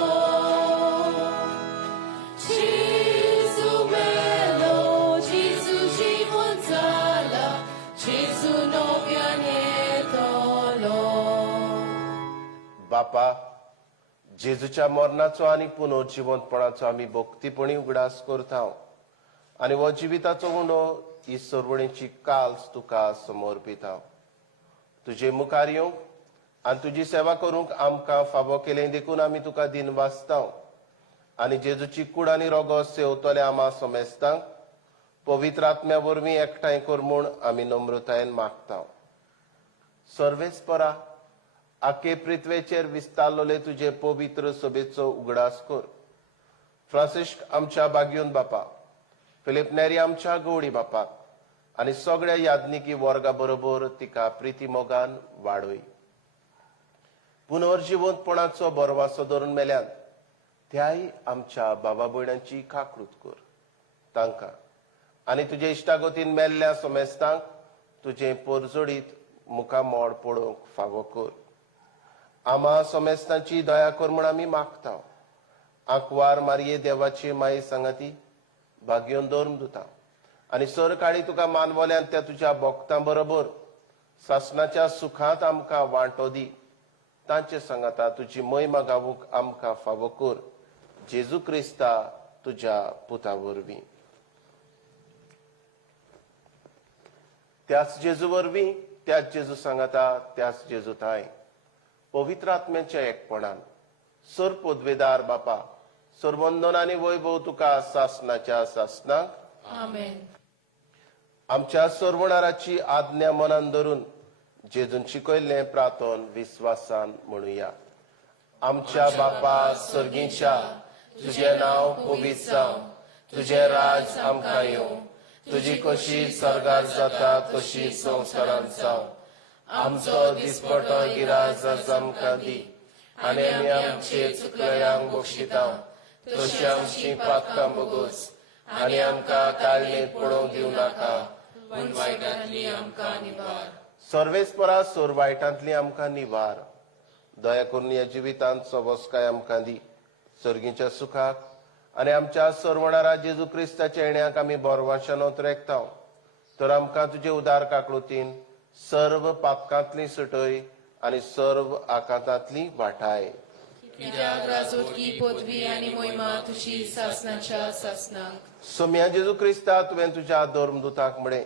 Gesù melo, Gesù জীবন জ্বালা, Gesù novia nietolo. बापा, जेजूच्या मरणाचो आनी पुनर्जिवंतपणाचो आमी भक्तीपणी उगडास करता आनी हो जिविताचो उंडो ही सरवणेची काल्स तुका समर्पित. तुजे मुखार येवंक आनी तुजी सेवा करूंक आमकां फावो केलें देखून आमी तुका दिन वाचता आनी जेजूची कूड आनी रोगो सेवतले आमा सोमेस्तांक पवित्र आत्म्या वरवीं एकठांय कर म्हूण आमी नम्रतायेन मागता. सर्वेस्परा, आखे पृथ्वेचेर विस्तारलोले तुजे पवित्र सभेचो उगडास कर. फ्रांसिस्क आमच्या बागयोन बापा, फिलिप नेरी आमच्या गवळी बापाक आनी सगळ्या याज्ञिकी वर्गा बरोबर तिका प्रिती मोगान वाडय. पुनर्जिवंतपणाचो बरवासो धरून मेल्यान त्याय आमच्या बाबा भयणांची खाकृत कर. तांकां आनी तुजे इश्टागतीन मेल्ल्या सोमेस्तांक तुजे परजोडीत मुखामोड पडोवंक फावो कर. आमा सोमेस्तांची दया कर म्हूण आमी मागता. आंकवार मारये देवाची माई सांगाती भाग्योन धर्म दिता आनी सर काळी तुका मानवल्यान त्या तुज्या भक्तां बरोबर सासणाच्या सुखांत आमकां वांटो दी. तांचे सांगाता तुजी महिमा गावूंक आमकां फावो कर. जेजू क्रिस्ता तुज्या पुता वरवीं. त्याच जेजू वरवीं, त्याच जेजू सांगाता, त्याच जेजू थाय पवित्र आत्म्याच्या एकपणान सर पदवेदार बापा, सर्वंदन आनी वैभव तुका सासणाच्या सासणाक आमेन. आमच्या सर्वणाराची आज्ञा मनान धरून जेजून शिकयल्लें प्रार्थन विस्वासान म्हणुया. आमच्या बापा सर्गीच्या, तुझें नांव पवित्र जावं, तुझें राज आमकां येवं, तुजी कशी सर्गार जाता तशी संवसारांत जावं. आमचो दिसपटो गिराज आज आमकां दी आनी आमी आमचे चुकलेल्यांक बक्षिता तशी आमची पातकां बगोस आनी आमकां काळणेत पडोवंक दिवं नाका, पण वायटांतली आमकां निवार. सर्वेस्परा सोर वायटांतली आमकां निवार. दया करून ह्या जिवितांत सवस्काय आमकां दी. सर्गीच्या सुखाक आनी आमच्या सर्वणारा जेजू क्रिस्ताच्या येण्याक आमी बोरवाशान रेखता. तर आमकां तुजे उदार काकळुतीन सर्व पातकांतली सटय आनी सर्व आकांतांतली वाटाय. कित्याक राजवटकी पदवी आनी मोहिमा तुजी सासणाच्या सासणाक. सोम्या जेजू क्रिस्ता तुवें तुज्या धर्मदुताक म्हणे,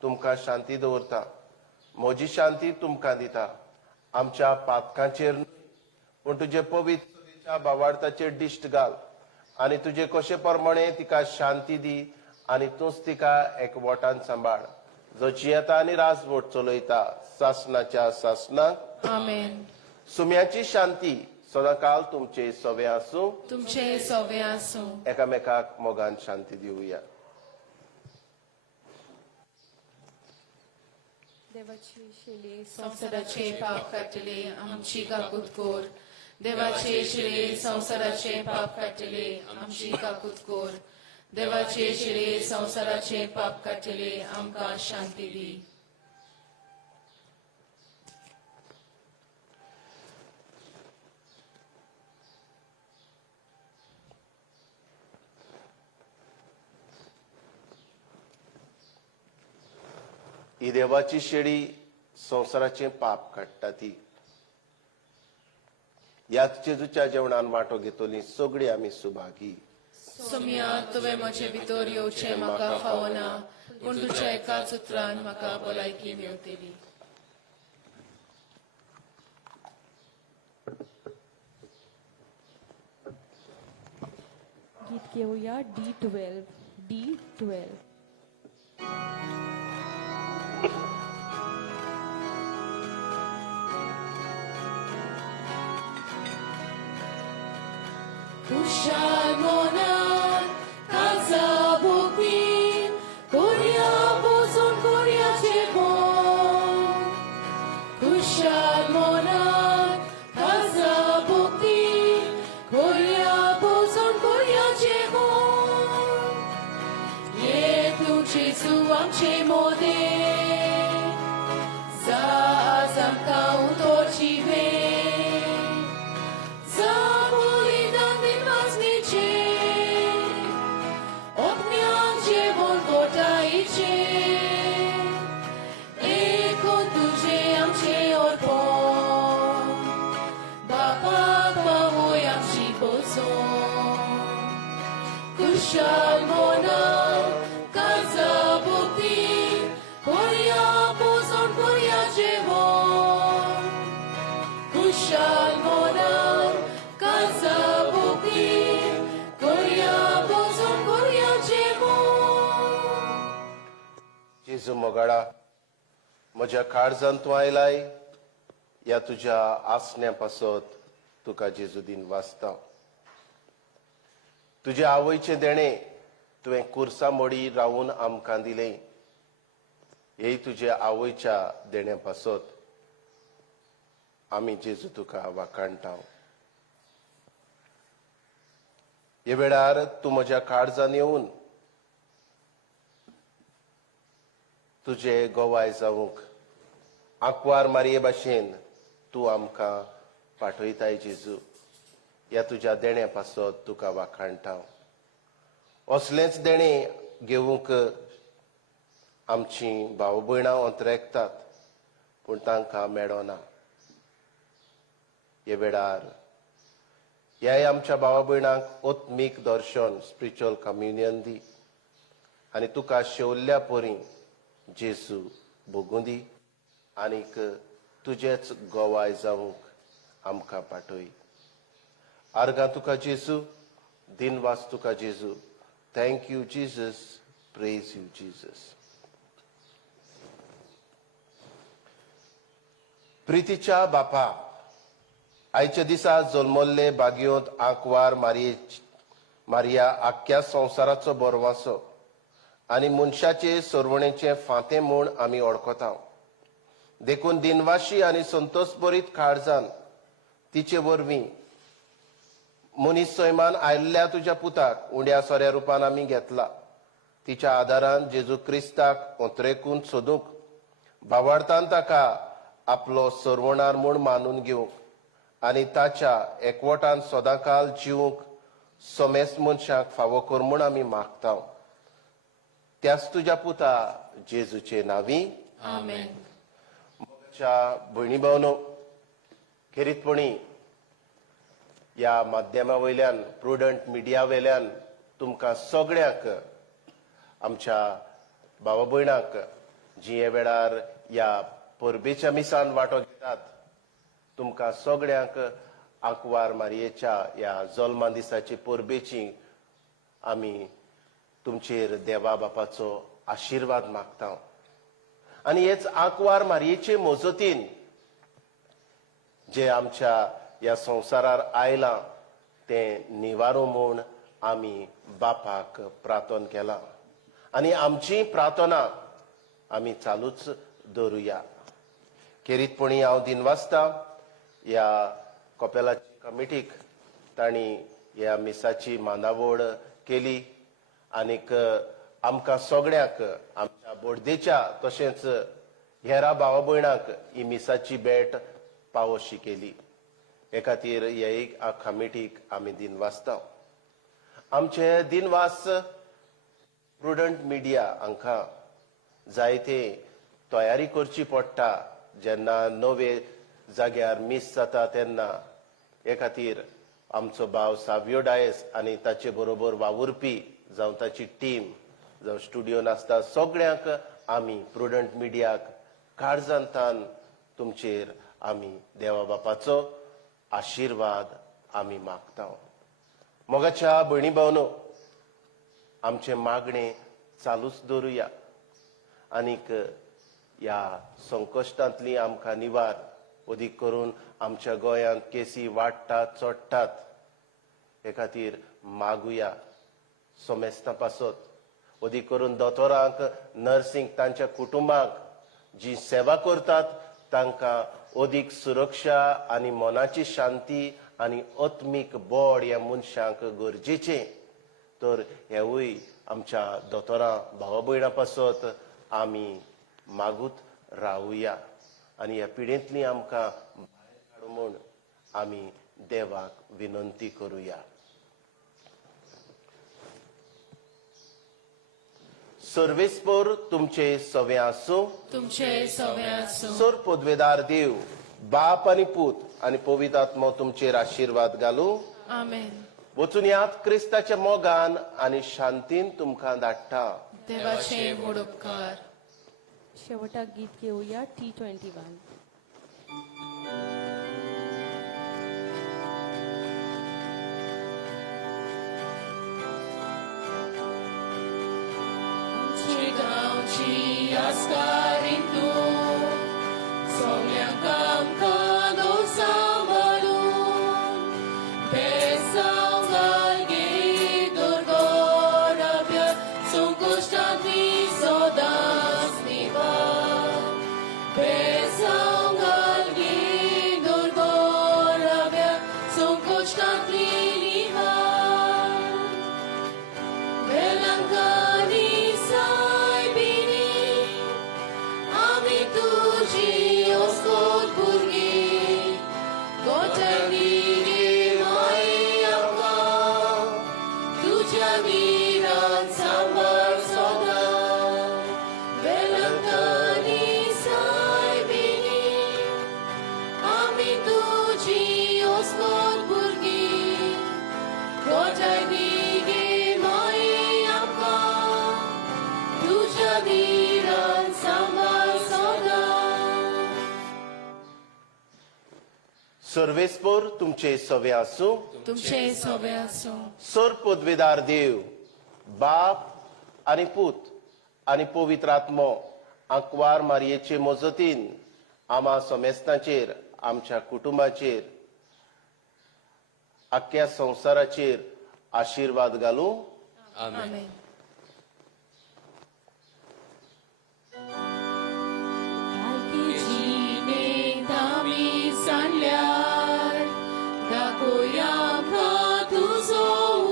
तुमकां शांती दवरता, म्हजी शांती तुमकां दिता. आमच्या पातकांचेर पूण तुजे पवित्र भावार्थाचेर दिश्ट घाल आनी तुजे कशे प्रमाणे तिका शांती दी आनी तूंच तिका एकवटान सांबाळ, जची येता आनी राजवट चलयता सासणाच्या सासणाक आमेन. सुम्याची शांती सदांकाल तुमचे सवे आसूं. तुमचे सवे आसूं. एकामेकाक मोगान शांती दिवया. देवाची शेली संसाराचे पाप काटले आमची काकूत कोर. देवाचे शिळे संसाराचे पाप काटले आमची काकूत कोर. देवाचे शिळे संसाराचे पाप काटले आमकां शांती दी. ही देवाची शेळी संसाराचे पाप काडटा ती. ह्याच जेजूच्या जेवणान वांटो घेतली सगळी आमी सुभागी. सुमिया तुवें म्हजे भितर येवचें म्हाका फावना पूण तुज्या एकाच उतरान म्हाका भलायकी मेळटली. गीत घेऊया D12. Kushal monan kazabukin Korea bozon Korea chebon Kushal monan kazabukin Korea bozon Korea chebon Ye tu Jesu amche mode Za azam kauto chive Kushal monan kazabukin Korea bozon Korea chebon Kushal monan kazabukin Korea bozon Korea chebon. जेजू मोगाळा म्हज्या काळजांत तूं आयलाय ह्या तुज्या आसण्या पासत तुका जेजू दिन वाचता. तुजे आवयचे देणे तुवें कुर्सा मोडी रावून आमकां दिले हेय तुज्या आवयच्या देण्या पासत आमी जेजू तुका वाखाणटा. हे वेळार तूं म्हज्या काळजान येवन तुजे गोवाय जावंक आंकवार मारये भाशेन तूं आमकां पाठयताय जेजू. ह्या तुज्या देण्या पासत तुका वाखाणटा. असलेच देणे घेवंक आमची भाव भयणां अंतरेकतात पूण तांकां मेळना. हे वेळार ह्या आमच्या भावा भयणांक ओत्मीक दर्शन स्पिरिच्युअल कम्युनियन दी आनी तुका शेवल्ल्या परी जेजू भोगूं दी आनीक तुजेच गोवाय जावंक आमकां पाठय. आर्गां तुका जेजू, दिनवास तुका जेजू. Thank you Jesus, praise you Jesus. प्रितीच्या बापा, आयच्या दिसा जल्मल्ले बागयोंत आंकवार मारिया आख्या संवसाराचो बोरवासो आनी मनशाचे सरवणेचे फांते म्हूण आमी वळखता. देखून दिनवाशी आनी संतोश भरीत काळजान तिचे वरवीं मनीस सैमान आयिल्ल्या तुज्या पुताक उंड्या सोऱ्या रुपान आमी घेतला. तिच्या आदारान जेजू क्रिस्ताक अंतरेकून सोदूंक भावार्थान ताका आपलो सरवणार म्हूण मानून घेवंक आनी ताच्या एकवटान सदांकाल जिवंक सोमेस मनशाक फावो कर म्हूण आमी मागता. त्याच तुज्या पुता जेजूचे नांवी आमेन. मोगाच्या भयणी भावनो, खेरीतपणी ह्या माध्यमा वयल्यान प्रुडंट मिडिया वेल्यान तुमकां सगळ्यांक आमच्या भावा भयणांक जी हे वेळार ह्या परबेच्या मिसान वांटो घेतात तुमकां सगळ्यांक आंकवार मारयेच्या ह्या जल्मा दिसाची परबेची आमी तुमचेर देवा बापाचो आशिर्वाद मागता. आनी हेच आंकवार मारयेचे मोजतीन जे आमच्या ह्या संवसारार आयलां तें निवारो म्हूण आमी बापाक प्रार्थना केला आनी आमची प्रार्थना आमी चालूच दवरुया. खेरीतपणी हांव दिनवासता ह्या कोपेलाची कमिटीक तांणी ह्या मिसाची मांदावळ केली आनीक आमकां सगळ्यांक आमच्या बोडदेच्या तशेंच हेरा भावा भयणांक ही मिसाची भेट पावोशी केली. हे खातीर ह्या कमिटीक आमी दिनवासता. आमचे दिनवास प्रुडंट मिडिया हांकां जायते तयारी करची पडटा जेन्ना नवे जाग्यार मिस जाता तेन्ना. हे खातीर आमचो भाव सावियो डायस आनी ताचे बरोबर वावुरपी जावं ताची टीम जावं स्टुडियोन आसता सगळ्यांक आमी प्रुडंट मिडियाक काळजांतान तुमचेर आमी देवा बापाचो आशिर्वाद आमी मागता. मोगाच्या भयणी भावनो, आमचे मागणे चालूच दवरुया आनीक ह्या संकश्टांतली आमकां निवार अदीक करून आमच्या गोंयांत केसी वाडटात चडटात हे खातीर मागुया. सोमेस्तां पासत अदीक करून दोतोरांक नर्सींक तांच्या कुटुंबांक जी सेवा करतात तांकां अदीक सुरक्षा आनी मनाची शांती आनी आत्मीक बोड ह्या मनशांक गरजेचें. तर हेवूय आमच्या दोतोरां भावा भयणां पासत आमी मागूत रावुया आनी ह्या पिडेंतली आमकां भायर काडूं म्हूण आमी देवाक विनंती करुया. सर्वेस्पर तुमचे सवे आसूं. तुमचे सवे आसूं. सर पदवेदार देव बाप आनी पूत आनी पवित्र आत्मो तुमचेर आशिर्वाद घालूं. आमेन. वचून यात क्रिस्ताच्या मोगान आनी शांतीन तुमकां धाडटा. देवाचे व्हड उपकार. शेवटाक गीत घेऊया T21. गांवची आस्कारीन तूं सगळ्यांक आमकां दोर सांबाळून बेसांव घाल गे दुर्गोराब्या संकश्टांतली सदांच निवार. बेसांव घाल गे दुर्गोराब्या संकश्टांतली निवार. वेलांकानी तुझी ओस्कोत भुरगी गोठणी गे माये आमकां तुझ्या विरान सांबाळ सदां. वेलंकानी सायबिनी आमी तुझी ओस्कोत भुरगी गोठणी गे माये आमकां तुझ्या विरान सांबाळ. सर्वेस्पर तुमचे सवे आसूं. तुमचे सवे आसूं. सर पदवेदार देव बाप आनी पूत आनी पवित्र आत्मो आंकवार मारयेचे मजतीन आमा सोमेस्तांचेर आमच्या कुटुंबाचेर आख्या संवसाराचेर आशिर्वाद घालूं. आमेन. सांडल्यार दाखोवया आमकां तुजो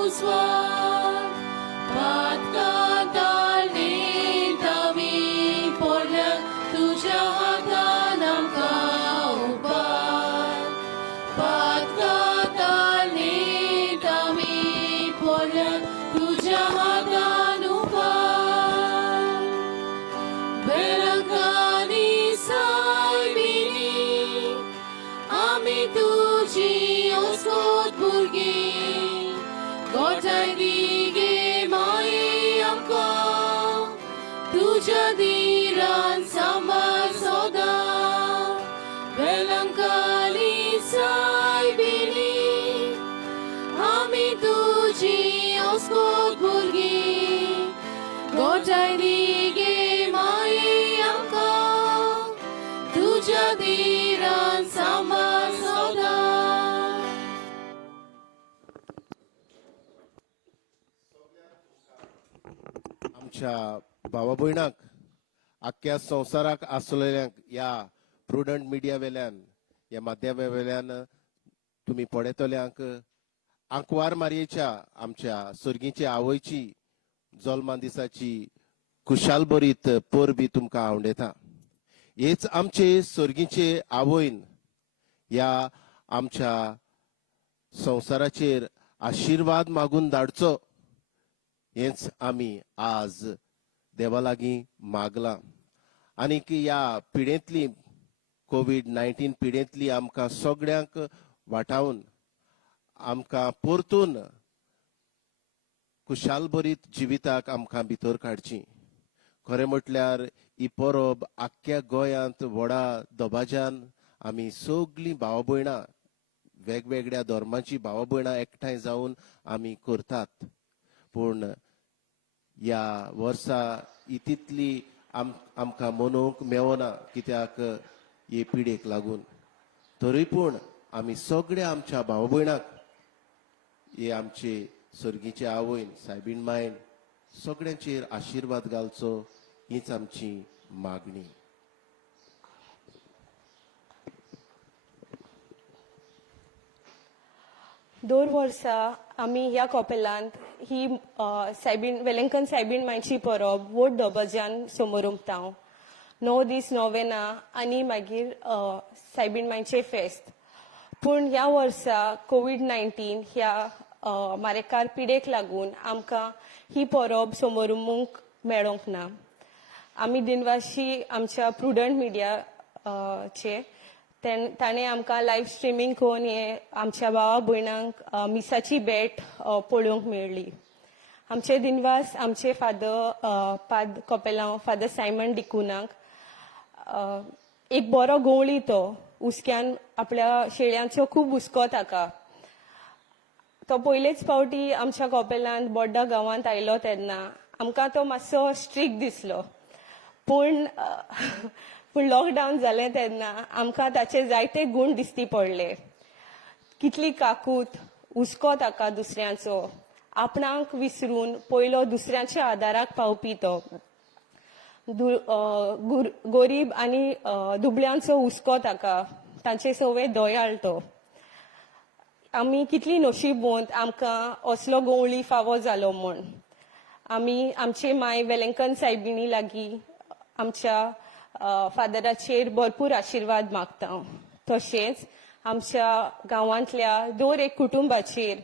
उजवाड. पातकांत आळणेंत आमी पडल्यात तुज्या हातान आमकां उबार. पातकांत आळणेंत आमी पडल्यात तुज्या हातान उबार. बेलंकानी सायबिनी आमी तुझी ओस्कोत भुरगी गोठणी गे माये आमकां तुज्या दिरान सांबाळ सदां. वेलंकानी सायबिनी आमी तुझी ओस्कोत भुरगी गोठणी गे माये आमकां तुज्या दिरान सांबाळ सदां. आमच्या भावा भयणाक आख्या संवसाराक आसलेल्यांक ह्या प्रुडंट मिडिया वेल्यान ह्या माध्यमा वेल्यान तुमी पळयतल्यांक आंकवार मारयेच्या आमच्या सर्गीचे आवयची जल्मा दिसाची खुशाल बरीत परबी तुमकां आवडेता. हेच आमचे सर्गीचे आवयन ह्या आमच्या संवसाराचेर आशिर्वाद मागून धाडचो हेच आमी आज देवा लागीं मागलां. आनीक ह्या पिडेंतली कोविड-19 पिडेंतली आमकां सगळ्यांक वाटावून आमकां परतून खुशाल बरीत जिविताक आमकां भितर काडची. खरें म्हटल्यार ही परब आख्ख्या गोंयांत व्हडा दबाज्यान आमी सगळीं भाव भयणां वेगवेगळ्या धर्माची भाव भयणां एकठांय जावन आमी करतात. पूण ह्या वर्सा ही तितली आमकां मनोवंक मेवना, कित्याक हे पिडेक लागून. तरी पूण आमी सगळ्या आमच्या भाव भयणांक हे आमचे सर्गीचे आवयन सायबीण मायन सगळ्यांचेर आशिर्वाद घालचो, हीच आमची मागणी. दर वर्सा आमी ह्या कॉपेलांत ही वेलंकन सायबीण मायची परब व्हड दबाज्यान समोरुंकता. 9 दीस नोवेना आनी मागीर सायबीण मायचे फेस्त. पूण ह्या वर्सा कोविड-19 ह्या मारेकार पिडेक लागून आमकां ही परब समोरुंक मेळोंक ना. आमी दिनवाशी आमच्या प्रुडंट मिडिया चे ताणें आमकां लायव्ह स्ट्रिमींग करून हे आमच्या भावा भयणांक मिसाची भेट पळोवंक मेळ्ळी. आमचे दिनवास आमचे फादर कॉपेलांव फादर सायमन डिकुनाक एक बरो गवळी तो हुस्क्यान आपल्या शेळयांचो खूब हुस्को ताका. तो पयलेच फावटी आमच्या कॉपेलांत बोड्डा गांवांत आयलो तेन्ना आमकां तो मातसो स्ट्रिक्ट दिसलो. पूण लॉकडावन जालें तेन्ना आमकां ताचे जायते गूण दिसती पडले. कितली काकूट, हुस्को ताका दुसऱ्यांचो, आपणाक विसरून पयलो दुसऱ्यांच्या आदाराक पावपी तो, गरीब आनी दुबळ्यांचो हुस्को ताका, तांचे सवय दयाळ तो. आमी कितली नशीबवंत आमकां असलो गवळी फावो जालो म्हूण. आमी आमचे माय वेलंकन सायबिणी लागीं आमच्या फादराचेर भरपूर आशिर्वाद मागता. तशेंच आमच्या गांवांतल्या दर एक कुटुंबाचेर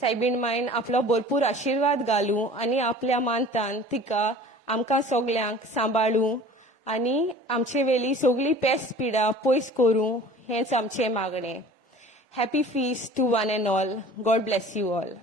सायबीण मायन आपलो भरपूर आशिर्वाद घालूं आनी आपल्या मानतान तिका आमकां सगळ्यांक सांबाळूं आनी आमचे वेली सगळी पेस्त पिडा पयस करूं हेंच आमचें मागणें. Happy feast to one and all. God bless you all.